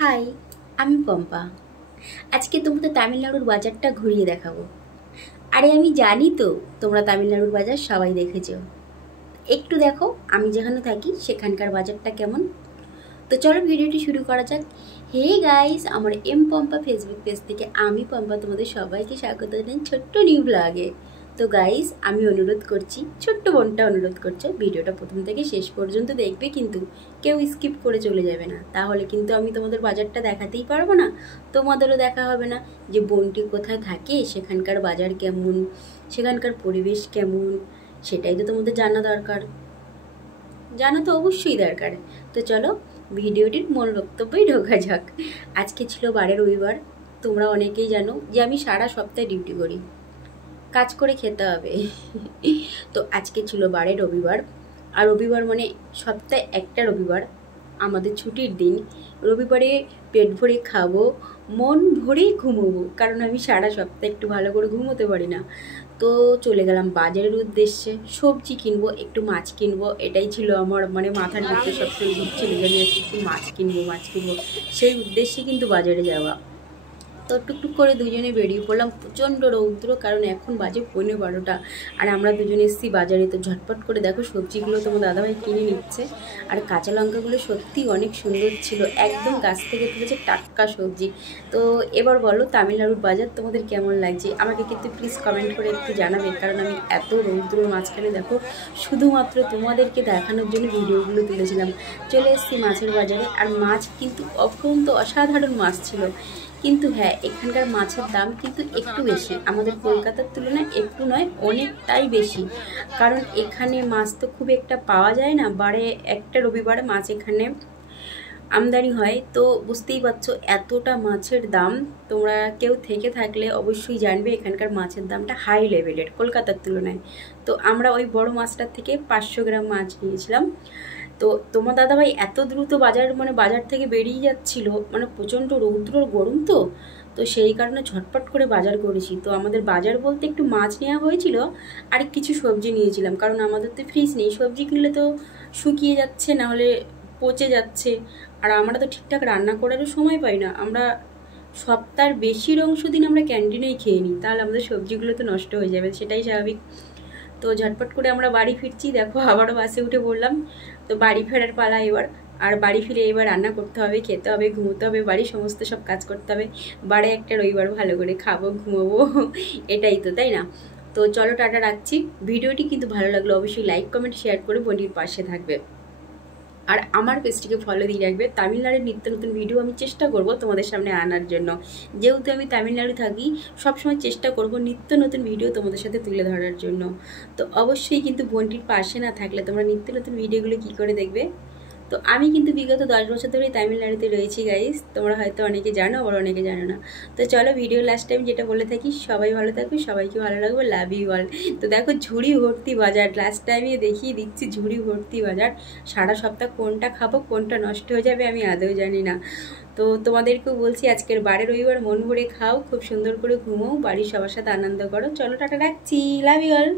High, আমি পম্পা। আজকে তোমাদের তামিলনাড়ুর বাজারটা ঘুরিয়ে দেখাবো। আরে আমি জানি তো তোমরা তামিলনাড়ুর বাজার সবাই দেখেছো। একটু দেখো আমি যেখানে থাকি সেখানকার বাজারটা কেমন। তো চলো ভিডিওটি শুরু করা যাক। হে গাইস, আমার পম্পা ফেসবুক পেজ থেকে আমি পম্পা তোমাদের সবাইকে স্বাগত জানাই ছোট্ট নিউ ব্লগে। তো গাইস, আমি অনুরোধ করছি, ছোট্ট বোনটা অনুরোধ করছে, ভিডিওটা প্রথম থেকে শেষ পর্যন্ত দেখবে, কিন্তু কেউ স্কিপ করে চলে যাবে না, তাহলে কিন্তু আমি তোমাদের বাজারটা দেখাতেই পারবো না, তোমাদেরও দেখা হবে না যে বোনটি কোথায় থাকে, সেখানকার বাজার কেমন, সেখানকার পরিবেশ কেমন, সেটাই তো তোমাদের জানা দরকার। জানা তো অবশ্যই দরকার। তো চলো ভিডিওটির মূল বক্তব্যই ঢোকা যাক। আজকে ছিল বারে রবিবার। তোমরা অনেকেই জানো যে আমি সারা সপ্তাহে ডিউটি করি, কাজ করে খেতে হবে। তো আজকে ছিল বারে রবিবার, আর রবিবার মানে সপ্তাহে একটা রবিবার আমাদের ছুটির দিন। রবিবারে পেট ভরে খাবো, মন ভরেই ঘুমোবো, কারণ আমি সারা সপ্তাহে একটু ভালো করে ঘুমোতে পারি না। তো চলে গেলাম বাজারের উদ্দেশ্যে, সবজি কিনবো, একটু মাছ কিনবো, এটাই ছিল আমার মানে মাথার মধ্যে সবসময় ঘুরছিল যে আমি একটু মাছ কিনবো। সেই উদ্দেশ্যে কিন্তু বাজারে যাওয়া। তো টুকটুক করে দুজনে বেরিয়ে পড়লাম। প্রচণ্ড রৌদ্র, কারণ এখন বাজে 11:30, আর আমরা দুজনে এসেছি বাজারে। তো ঝটপট করে দেখো সবজিগুলো তোমার দাদাভাই কিনে নিচ্ছে, আর কাঁচা লঙ্কাগুলো সত্যি অনেক সুন্দর ছিল, একদম গাছ থেকে তুলেছে টাটকা সবজি। তো এবার বলো তামিলনাড়ুর বাজার তোমাদের কেমন লাগছে, আমাকে কিন্তু প্লিজ কমেন্ট করে একটু জানাবে, কারণ আমি এত রৌদ্রের মাঝখানে দেখো শুধুমাত্র তোমাদেরকে দেখানোর জন্য ভিডিওগুলো তুলেছিলাম। চলে এসেছি মাছের বাজারে, আর মাছ কিন্তু অত্যন্ত অসাধারণ মাছ ছিল। কিন্তু হ্যাঁ, এখানকার মাছের দাম কিন্তু একটু বেশি, আমাদের কলকাতার তুলনায় একটু নয়, অনেকটাই বেশি। কারণ এখানে মাছ তো খুব একটা পাওয়া যায় না, বারে একটা রবিবারে মাছ এখানে আমদানি হয়। তো বুঝতেই পারছো এতটা মাছের দাম। তোমরা কেউ থেকে থাকলে অবশ্যই জানবে এখানকার মাছের দামটা হাই লেভেলের কলকাতার তুলনায়। তো আমরা ওই বড় মাছটার থেকে 500 গ্রাম মাছ নিয়েছিলাম। তো তোমার দাদাভাই এত দ্রুত বাজার থেকে বেরিয়ে যাচ্ছিল, মানে প্রচণ্ড রৌদ্র গরম, তো সেই কারণে ঝটপট করে বাজার করেছি। তো আমাদের বাজার বলতে একটু মাছ নেওয়া হয়েছিল, আর কিছু সবজি নিয়েছিলাম, কারণ আমাদের তো ফ্রিজ নেই, সবজি কিনলে তো শুকিয়ে যাচ্ছে, না হলে পচে যাচ্ছে, আর আমরা তো ঠিকঠাক রান্না করারও সময় পাই না। আমরা সপ্তাহের বেশির অংশ দিন আমরা ক্যান্টিনেই খেয়ে নিই, তাহলে আমাদের সবজিগুলো তো নষ্ট হয়ে যাবে, সেটাই স্বাভাবিক। তো ঝটপট করে আমরা বাড়ি ফিরছি, দেখো আবারও বাসে উঠে পড়লাম। তো বাড়ি ফেরার পালা এবার। আর বাড়ি ফিরে এবার রান্না করতে হবে, খেতে হবে, ঘুমোতে হবে, বাড়ির সমস্ত সব কাজ করতে হবে। বারে একটা রবিবার ভালো করে খাবো, ঘুমোবো, এটাই তো, তাই না? তো চলো টাটা, রাখছি। ভিডিওটি কিন্তু ভালো লাগলো অবশ্যই লাইক কমেন্ট শেয়ার করে বোনটির পাশে থাকবে, আর আমার পেজটিকে ফলো দিয়ে রাখবে। তামিলনাড়ুর নিত্য নতুন ভিডিও আমি চেষ্টা করব তোমাদের সামনে আনার জন্য, যেহেতু আমি তামিলনাড়ু থাকি, সবসময় চেষ্টা করব নিত্য নতুন ভিডিও তোমাদের সাথে তুলে ধরার জন্য। তো অবশ্যই কিন্তু বোনটির পাশে না থাকলে তোমরা নিত্য নতুন ভিডিওগুলো কী করে দেখবে। তো আমি কিন্তু বিগত 10 বছর ধরেই তামিলনাড়ুতে রয়েছি গাইস, তোমরা হয়তো অনেকে জানো, আবার অনেকে জানো না। তো চলো ভিডিও লাস্ট টাইম যেটা বলে থাকি, সবাই ভালো থাকবে, সবাইকে ভালো লাগবে, লাভ ইউ অল। তো দেখো ঝুড়ি ভর্তি বাজার, লাস্ট টাইমে দেখিয়ে দিচ্ছি ঝুড়ি ভর্তি বাজার। সারা সপ্তাহ কোনটা খাবো কোনটা নষ্ট হয়ে যাবে আমি আদৌ জানি না। তো তোমাদেরকেও বলছি আজকের বারে রবিবার মন ভরে খাও, খুব সুন্দর করে ঘুমো, বাড়ির সবার সাথে আনন্দ করো। চলো টাটা, রাখছি, লাভ ইউ অল।